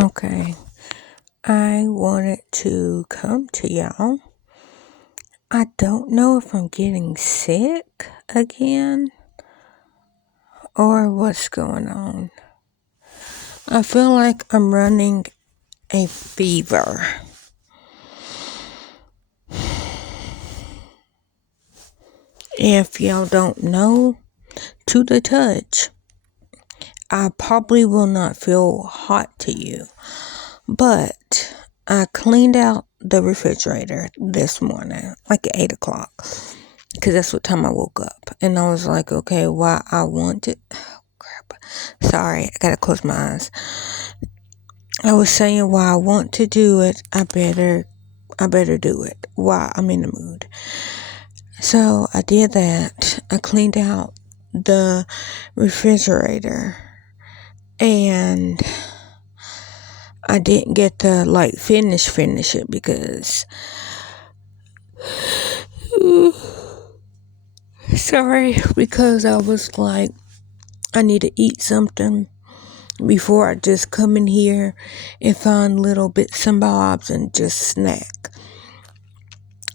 Okay, I wanted to come to y'all. I don't know if I'm getting sick again or what's going on. I feel like I'm running a fever. If y'all don't know, to the touch, I probably will not feel hot to you, but I cleaned out the refrigerator this morning, like at 8 o'clock, because that's what time I woke up. And I was like, okay, why I wanted... Oh, crap. Sorry, I gotta close my eyes. I was saying why I want to do it, I better do it. Why I'm in the mood. So I did that. I cleaned out the refrigerator. And I didn't get to finish it because because I was like, I need to eat something before I just come in here and find little bits and bobs and just snack.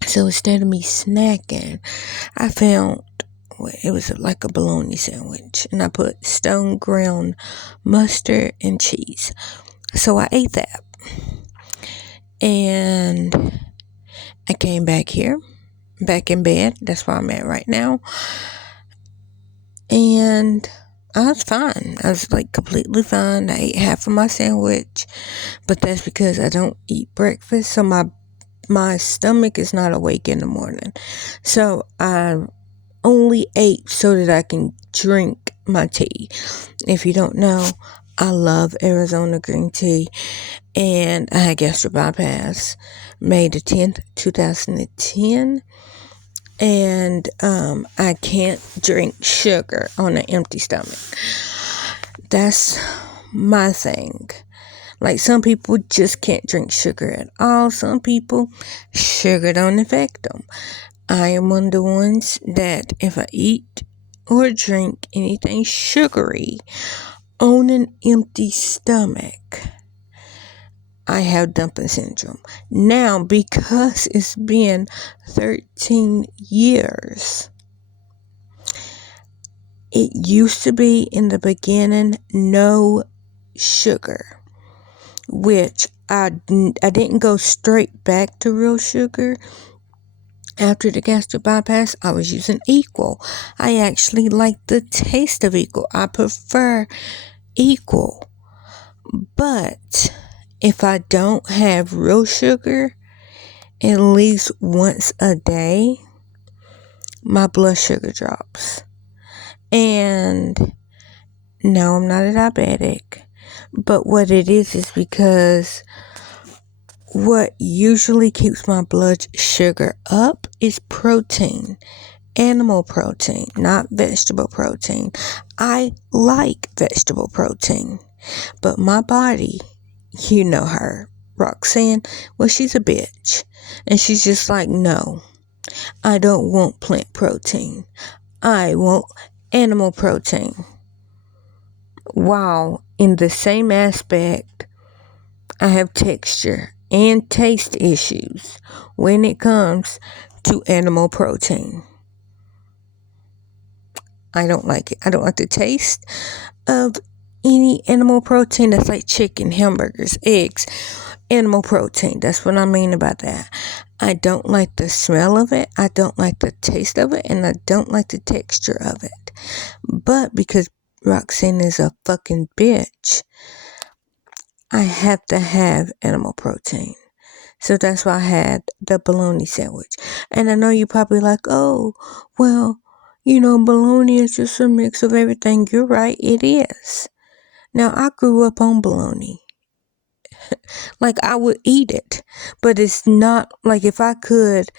So instead of me snacking, I found, it was like a bologna sandwich, and I put stone ground mustard and cheese. So I ate that. And I came back here, back in bed. That's where I'm at right now. And I was fine. I was like completely fine. I ate half of my sandwich, but that's because I don't eat breakfast. So my stomach is not awake in the morning. So I only ate so that I can drink my tea. If you don't know, I love Arizona green tea, and I had gastric bypass May the 10th, 2010. And I can't drink sugar on an empty stomach. That's my thing. Like, some people just can't drink sugar at all. Some people, sugar don't affect them. I am one of the ones that if I eat or drink anything sugary on an empty stomach, I have dumping syndrome. Now, because it's been 13 years, it used to be in the beginning no sugar, which I didn't go straight back to real sugar. After the gastric bypass, I was using Equal. I actually like the taste of Equal. I prefer Equal. But if I don't have real sugar at least once a day, my blood sugar drops. And no, I'm not a diabetic. But what it is because what usually keeps my blood sugar up is protein. Animal protein, not vegetable protein. I like vegetable protein. But my body, you know her, Roxanne, well, she's a bitch. And she's just like, no, I don't want plant protein. I want animal protein. While in the same aspect, I have texture and taste issues when it comes to animal protein. I don't like it. I don't like the taste of any animal protein. That's like chicken, hamburgers, eggs, animal protein. That's what I mean about that. I don't like the smell of it. I don't like the taste of it. And I don't like the texture of it. But because Roxanne is a fucking bitch, I have to have animal protein. So that's why I had the bologna sandwich. And I know you're probably like, oh, well, bologna is just a mix of everything. You're right, it is. Now, I grew up on bologna. Like, I would eat it. But it's not like if I could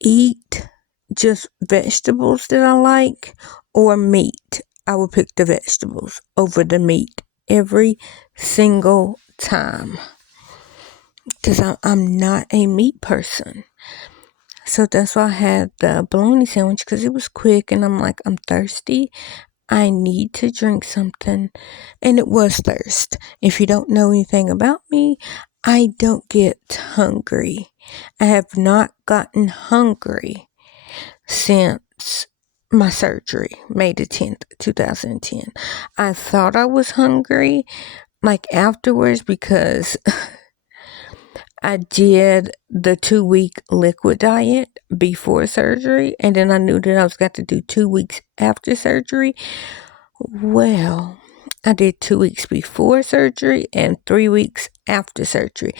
eat just vegetables that I like or meat, I would pick the vegetables over the meat every single time. Because I'm not a meat person. So that's why I had the bologna sandwich, because it was quick, and I'm like, I'm thirsty. I need to drink something, and it was thirst. If you don't know anything about me, I don't get hungry. I have not gotten hungry since my surgery, May the 10th, 2010. I thought I was hungry like afterwards because I did the 2-week liquid diet before surgery, and then I knew that I was got to do 2 weeks after surgery. Well, I did 2 weeks before surgery and 3 weeks after surgery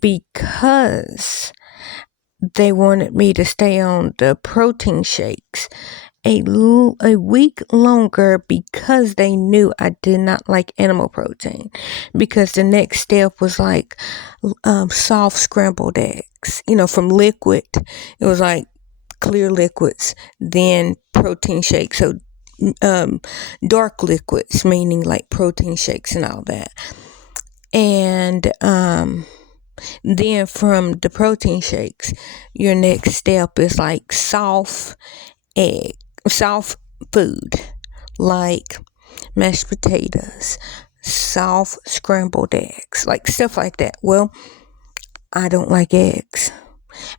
because they wanted me to stay on the protein shakes a week longer because they knew I did not like animal protein. Because the next step was like soft scrambled eggs, from liquid. It was like clear liquids, then protein shakes. So dark liquids, meaning like protein shakes and all that. And then from the protein shakes, your next step is like soft food, like mashed potatoes, soft scrambled eggs, like stuff like that. Well, I don't like eggs.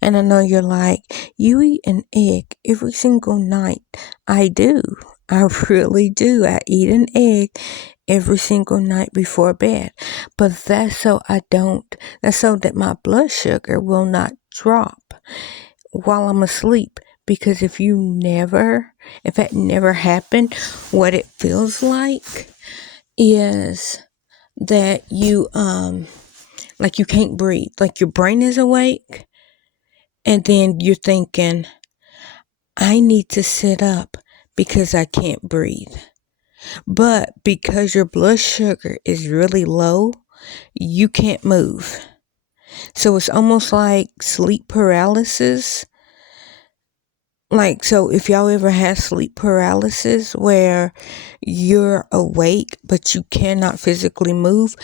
And I know you're like, you eat an egg every single night. I do. I really do. I eat an egg every single night before bed. But that's so that my blood sugar will not drop while I'm asleep. Because if that never happened, what it feels like is that you like you can't breathe, like your brain is awake, and then you're thinking, I need to sit up because I can't breathe. But because your blood sugar is really low, you can't move. So it's almost like sleep paralysis. Like, so if y'all ever had sleep paralysis where you're awake but you cannot physically move,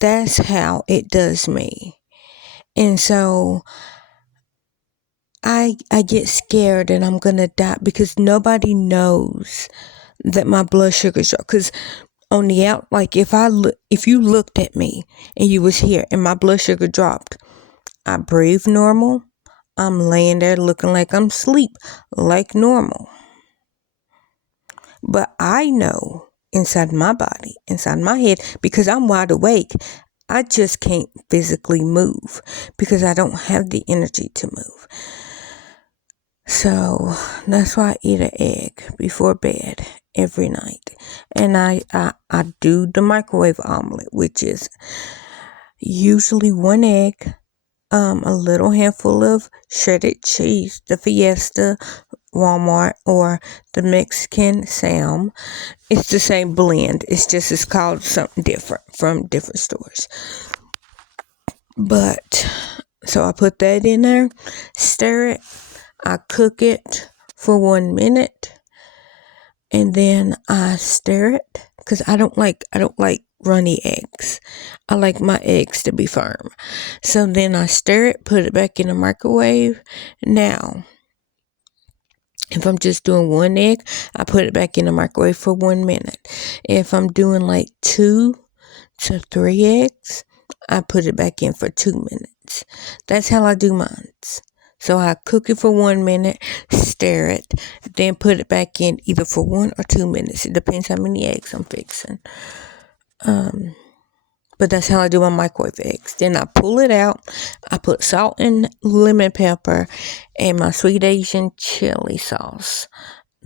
that's how it does me. And so I get scared and I'm gonna die because nobody knows that my blood sugar's dropped. Because on the out, like if you looked at me and you was here and my blood sugar dropped, I breathe normal. I'm laying there looking like I'm asleep, like normal. But I know inside my body, inside my head, because I'm wide awake, I just can't physically move because I don't have the energy to move. So that's why I eat an egg before bed every night. And I do the microwave omelet, which is usually one egg, a little handful of shredded cheese, the Fiesta, Walmart, or the Mexican Sam. It's the same blend. It's called something different from different stores. But, so I put that in there, stir it, I cook it for 1 minute, and then I stir it, because I don't like runny eggs. I like my eggs to be firm. So then I stir it, put it back in the microwave. Now, if I'm just doing one egg, I put it back in the microwave for 1 minute. If I'm doing like 2 to 3 eggs, I put it back in for 2 minutes. That's how I do mine. So I cook it for 1 minute, stir it, then put it back in either for 1 or 2 minutes. It depends how many eggs I'm fixing. But that's how I do my microwave eggs. Then I pull it out. I put salt and lemon pepper and my sweet Asian chili sauce.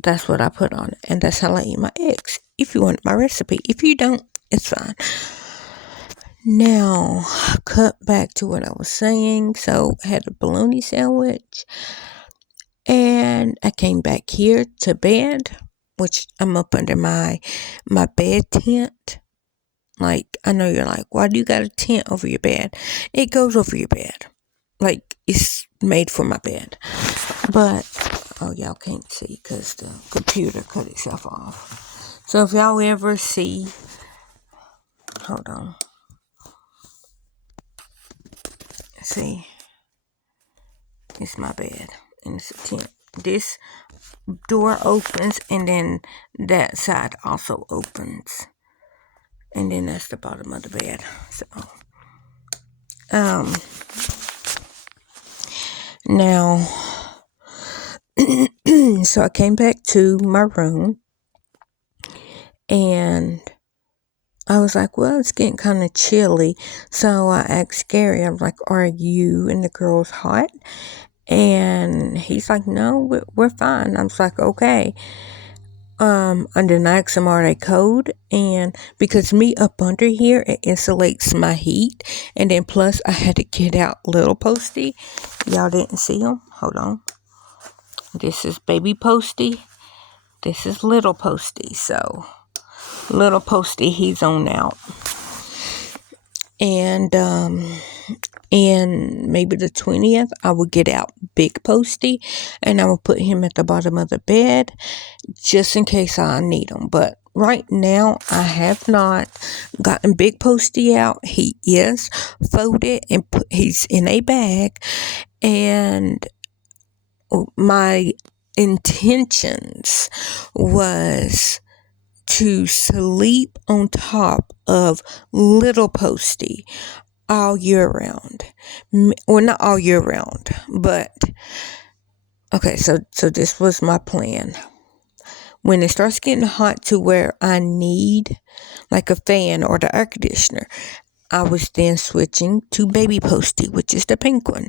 That's what I put on it. And that's how I eat my eggs. If you want my recipe. If you don't, it's fine. Now, cut back to what I was saying. So, I had a bologna sandwich. And I came back here to bed, which I'm up under my bed tent. Like, I know you're like, why do you got a tent over your bed? It goes over your bed. Like, it's made for my bed. But, oh, y'all can't see because the computer cut itself off. So, if y'all ever see, hold on. See, it's my bed and it's a tent. This door opens, and then that side also opens. And then that's the bottom of the bed. So, now, so I came back to my room, and I was like, well, it's getting kind of chilly. So I asked Gary, I was like, are you and the girls hot? And he's like, no, we're fine. I was like, okay. And then I asked him, are they cold? And because me up under here, it insulates my heat. And then plus I had to get out Little Posty. Y'all didn't see him? Hold on. This is Baby Posty. This is Little Posty. So Little Posty, he's on out. And maybe the 20th, I will get out Big Posty, and I will put him at the bottom of the bed just in case I need him. But right now, I have not gotten Big Posty out. He is folded and he's in a bag, and my intentions was to sleep on top of Little Posty all year round. Well, not all year round, but okay, so this was my plan. When it starts getting hot to where I need like a fan or the air conditioner, I was then switching to Baby Posty, which is the pink one.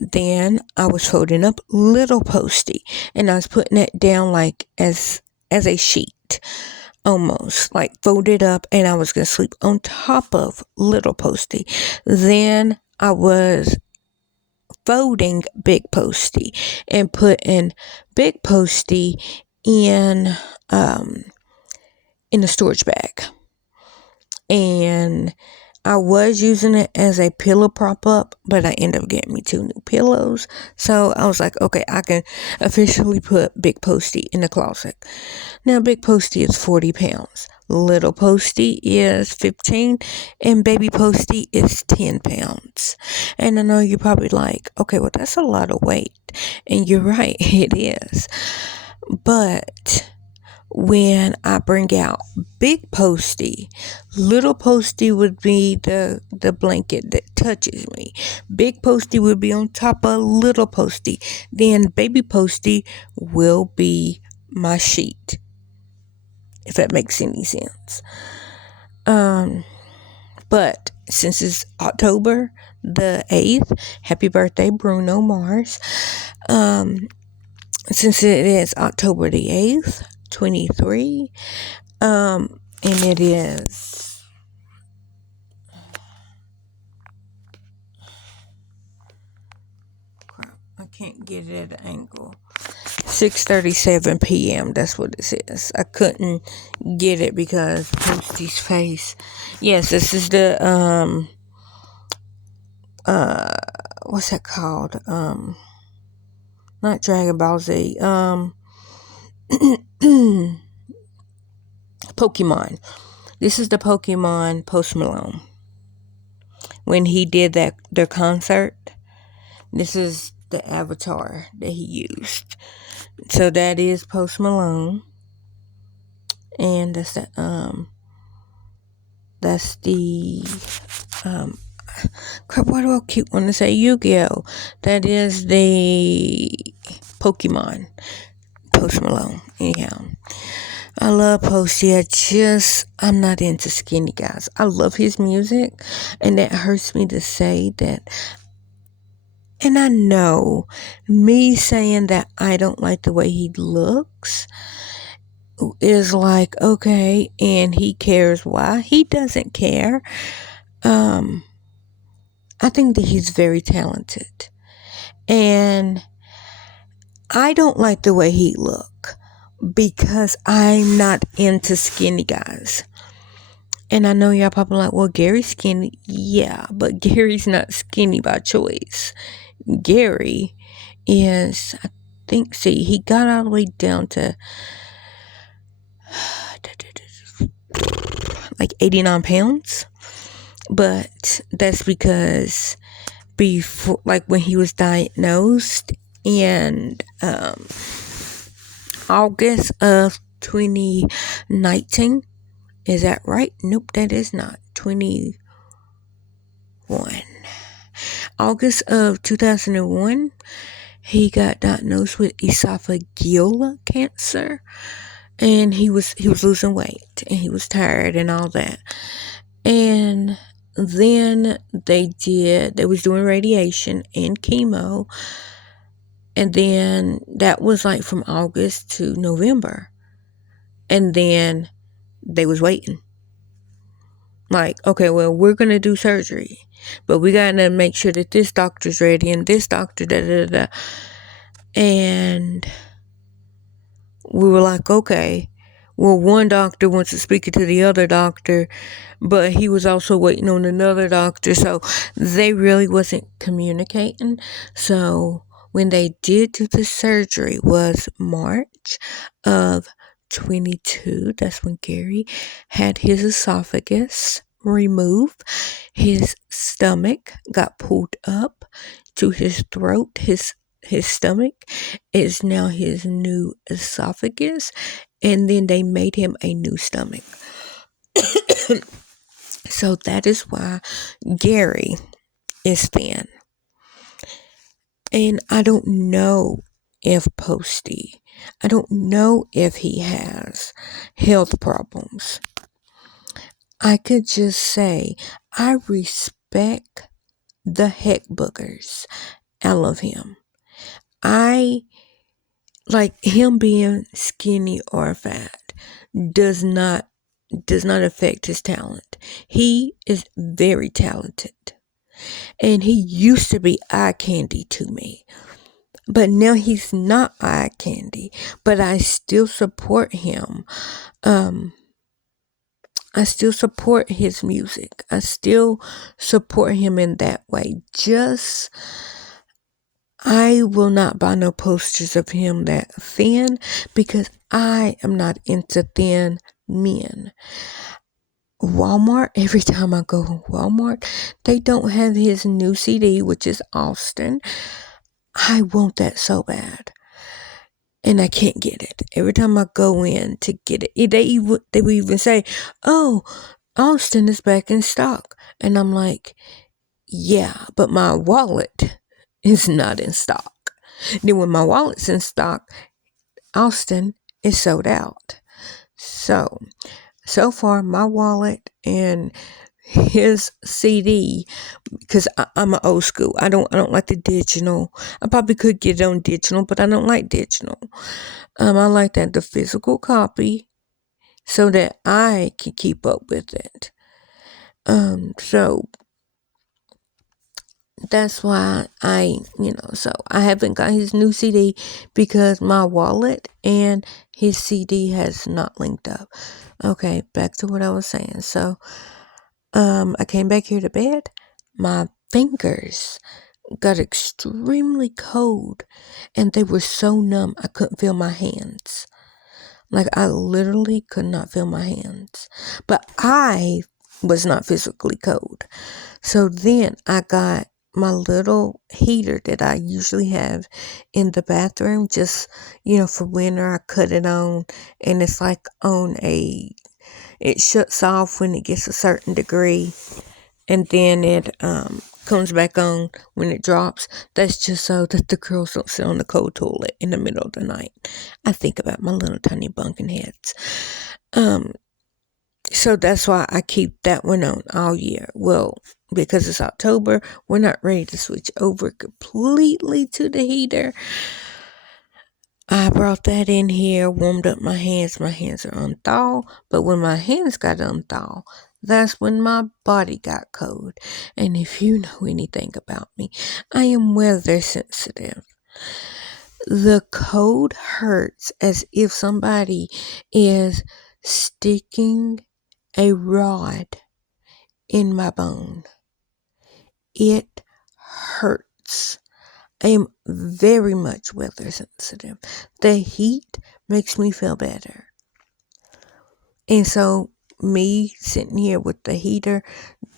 Then I was folding up Little Posty, and I was putting it down like as a sheet. Almost like folded up, and I was going to sleep on top of Little Posty. Then I was folding Big Posty and putting Big Posty in the storage bag. And I was using it as a pillow prop up, but I ended up getting me 2 new pillows. So I was like, okay, I can officially put Big Posty in the closet. Now, Big Posty is 40 pounds. Little Posty is 15, and Baby Posty is 10 pounds. And I know you're probably like, okay, well, that's a lot of weight. And you're right, it is. But when I bring out Big Posty, Little Posty would be the blanket that touches me. Big Posty would be on top of Little Posty. Then Baby Posty will be my sheet, if that makes any sense. But since it's October the 8th, happy birthday, Bruno Mars. Since it is October the 8th, 23, and it is I can't get it at an angle. 6:37 p.m. That's what it says. I couldn't get it because Posty's face. Yes, this is the what's that called? Not Dragon Ball Z. Pokemon. This is the Pokemon Post Malone. When he did their concert, this is the avatar that he used. So that is Post Malone. And that's the crap, why do I keep wanting to say Yu-Gi-Oh? That is the Pokemon Post Malone. Anyhow, I love Posty. I'm not into skinny guys. I love his music, and that hurts me to say that. And I know me saying that I don't like the way he looks is like, okay, and he cares why. He doesn't care. I think that he's very talented. And I don't like the way he look because I'm not into skinny guys. And I know y'all probably like, well, Gary's skinny. Yeah, but Gary's not skinny by choice. Gary is, I think, see, he got all the way down to like 89 pounds. But that's because before, like when he was diagnosed and August of 2019. Is that right? Nope, that is not. 21. August of 2001, he got diagnosed with esophageal cancer, and he was losing weight, and he was tired and all that. And then they was doing radiation and chemo, and then that was like from August to November, and then they was waiting. Like, okay, well, we're going to do surgery, but we got to make sure that this doctor's ready and this doctor, da. And we were like, okay, well, one doctor wants to speak to the other doctor, but he was also waiting on another doctor. So they really wasn't communicating. So when they did do the surgery was March of 22. That's when Gary had his esophagus removed. His stomach got pulled up to his throat. His stomach is now his new esophagus, and then they made him a new stomach. So that is why Gary is thin. And I don't know if I don't know if he has health problems. I could just say I respect the heck boogers out of him. I like him being skinny or fat does not affect his talent. He is very talented. And he used to be eye candy to me. But now he's not eye candy. But I still support him. I still support his music. I still support him in that way. Just, I will not buy no posters of him that thin because I am not into thin men. Walmart, every time I go to Walmart, they don't have his new CD, which is Austin. I want that so bad. And I can't get it. Every time I go in to get it, they will even say, oh, Austin is back in stock. And I'm like, yeah, but my wallet is not in stock. Then when my wallet's in stock, Austin is sold out. So far, my wallet and his CD, because I'm an old school. I don't like the digital. I probably could get it on digital, but I don't like digital. I like the physical copy so that I can keep up with it. So that's why so I haven't got his new CD because my wallet and his CD has not linked up. Okay, back to what I was saying. So, I came back here to bed. My fingers got extremely cold and they were so numb I couldn't feel my hands. Like I literally could not feel my hands. But I was not physically cold. So then I got my little heater that I usually have in the bathroom just, for winter. I cut it on and it's like it shuts off when it gets a certain degree and then it comes back on when it drops. That's just so that the girls don't sit on the cold toilet in the middle of the night. I think about my little tiny bunking heads. So that's why I keep that one on all year. Well, because it's October, we're not ready to switch over completely to the heater. I brought that in here, warmed up my hands. My hands are unthawed, but when my hands got unthawed, that's when my body got cold. And if you know anything about me, I am weather sensitive. The cold hurts as if somebody is sticking a rod in my bone. It hurts. I am very much weather sensitive. The heat makes me feel better. And so me sitting here with the heater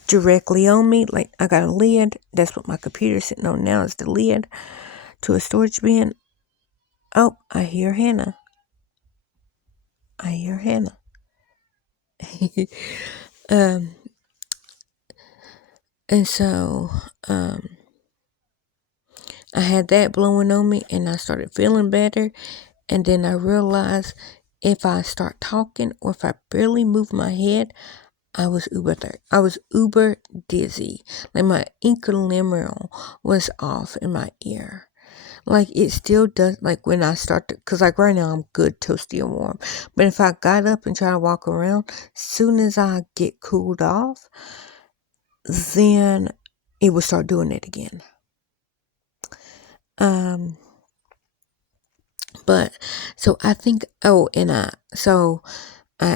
directly on me, like I got a lid. That's what my computer's sitting on now, is the lid to a storage bin. Oh, I hear Hannah. I hear Hannah. um, and so, I had that blowing on me, and I started feeling better. And then I realized if I start talking or if I barely move my head, I was uber dizzy. Like my equilibrium was off in my ear. Like it still does, like when I start to, cause like right now I'm good, toasty and warm. But if I got up and try to walk around, soon as I get cooled off, then it would start doing it again. But so I think, I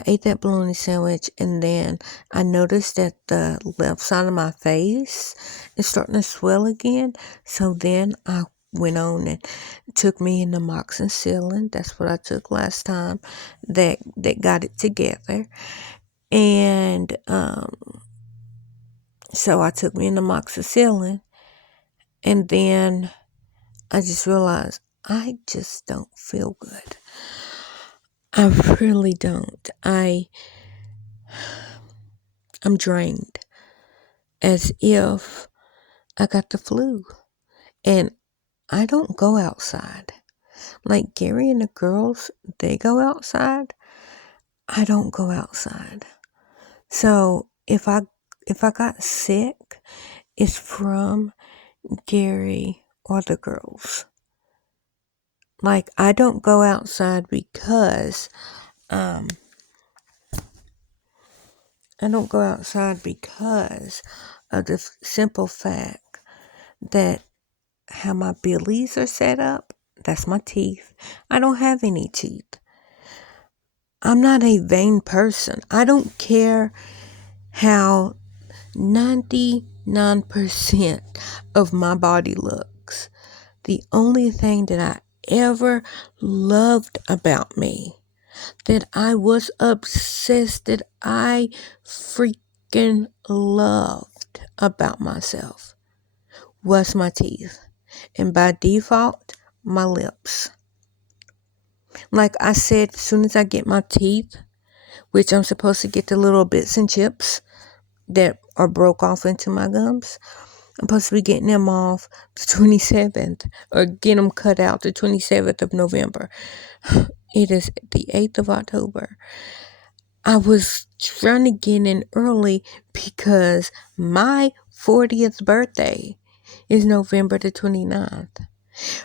ate that bologna sandwich, and then I noticed that the left side of my face is starting to swell again. So then I went on and took me in the amoxicillin. That's what I took last time. That got it together, and so I took me in the amoxicillin, and then I just realized I just don't feel good. I really don't. I'm drained, as if I got the flu. And I don't go outside. Like Gary and the girls, they go outside. I don't go outside. So if I got sick, it's from Gary or the girls. Like I don't go outside because of the simple fact that how my billies are set up, that's my teeth. I don't have any teeth. I'm not a vain person. I don't care how 99% of my body looks. The only thing that I ever loved about me, that I was obsessed, that I freaking loved about myself, was my teeth. And by default, my lips. Like I said, as soon as I get my teeth, which I'm supposed to get the little bits and chips that are broke off into my gums, I'm supposed to be getting them off the 27th or get them cut out the 27th of November. It is the 8th of October. I was trying to get in early because my 40th birthday is November the 29th.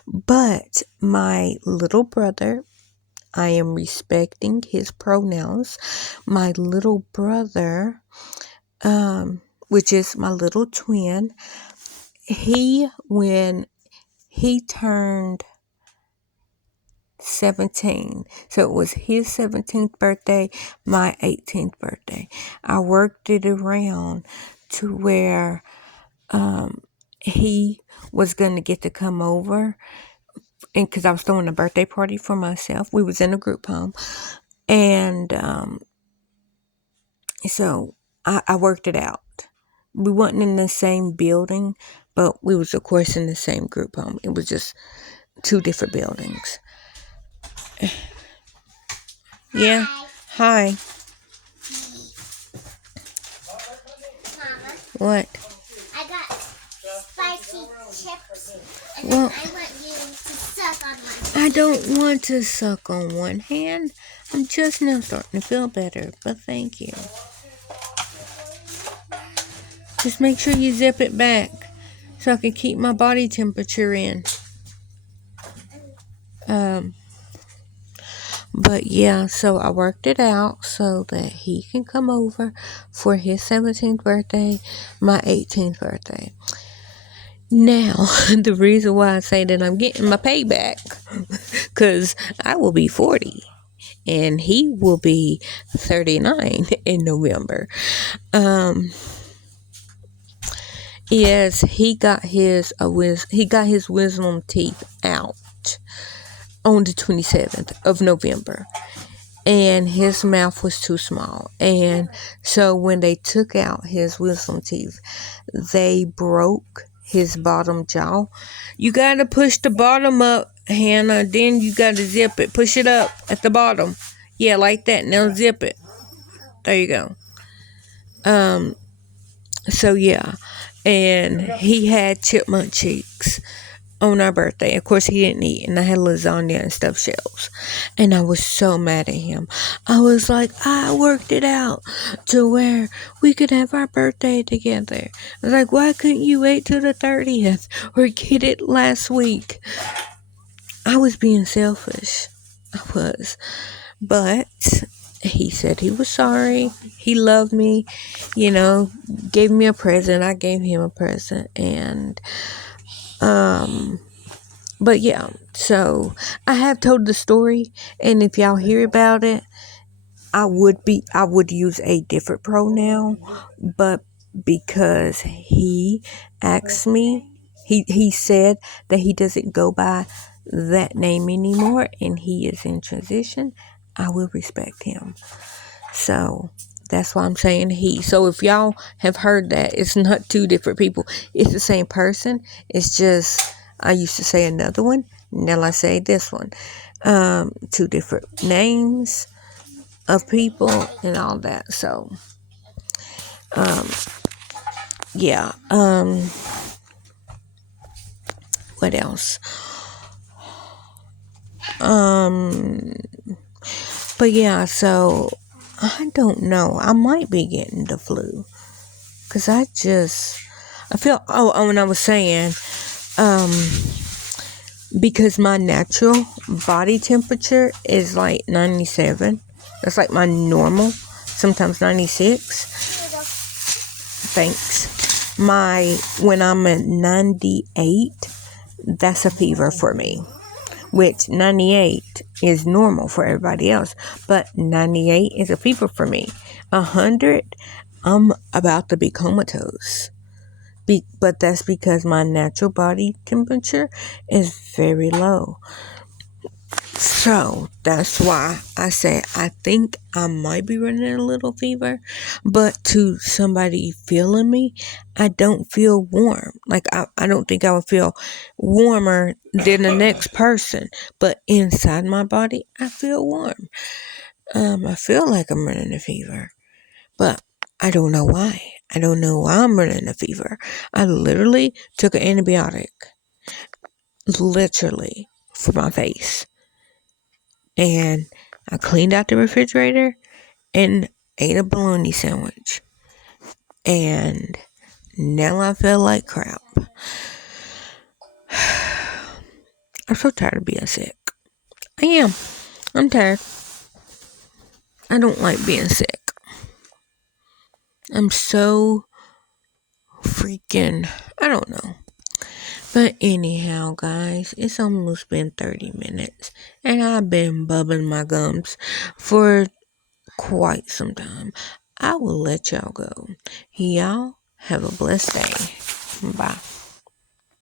But my little brother, I am respecting his pronouns. My little brother, which is my little twin, when he turned 17, so it was his 17th birthday, my 18th birthday. I worked it around to where he was going to get to come over, and because I was throwing a birthday party for myself. We was in a group home, and so I worked it out. We wasn't in the same building, but we was of course in the same group home. It was just 2 different buildings. Yeah. Hi. Mama, What? I got spicy chips, and Well, I want you to suck on one. I don't want to suck on one hand. I'm just now starting to feel better, but thank you. Just make sure you zip it back so I can keep my body temperature in. But yeah, so I worked it out so that he can come over for his 17th birthday, my 18th birthday. Now, the reason why I say that I'm getting my payback, because I will be 40 and he will be 39 in November. Yes, he got his wisdom teeth out on the 27th of November, and his mouth was too small. And so when they took out his wisdom teeth, they broke his bottom jaw. You got to push the bottom up, Hannah. Then you got to zip it. Push it up at the bottom. Yeah, like that. Now zip it. There you go. So yeah. And he had chipmunk cheeks on our birthday. Of course, he didn't eat, and I had lasagna and stuffed shells. And I was so mad at him. I was like, I worked it out to where we could have our birthday together. I was like, why couldn't you wait till the 30th or get it last week? I was being selfish. I was. But he said he was sorry. He loved me, gave me a present. I gave him a present. And but yeah, so I have told the story, and if y'all hear about it, I would use a different pronoun, but because he asked me, he said that he doesn't go by that name anymore and he is in transition, I will respect him. So that's why I'm saying he. So if y'all have heard that, it's not two different people. It's the same person. It's just I used to say another one. Now I say this one. Two different names of people and all that. So yeah. What else? But yeah, so I don't know. I might be getting the flu. Cause I feel, and I was saying, because my natural body temperature is like 97. That's like my normal, sometimes 96. Thanks. When I'm at 98, that's a fever for me. Which 98 is normal for everybody else. But 98 is a fever for me. 100, I'm about to be comatose. But that's because my natural body temperature is very low. So that's why I say I think I might be running a little fever. But to somebody feeling me, I don't feel warm. Like I don't think I would feel warmer than the next person. But inside my body, I feel warm. I feel like I'm running a fever. But I don't know why. I don't know why I'm running a fever. I literally took an antibiotic. Literally. For my face. And I cleaned out the refrigerator and ate a bologna sandwich. And now I feel like crap. I'm so tired of being sick. I am. I'm tired. I don't like being sick. I'm so freaking, I don't know. But anyhow, guys, it's almost been 30 minutes. And I've been bubbling my gums for quite some time. I will let y'all go. Y'all have a blessed day. Bye.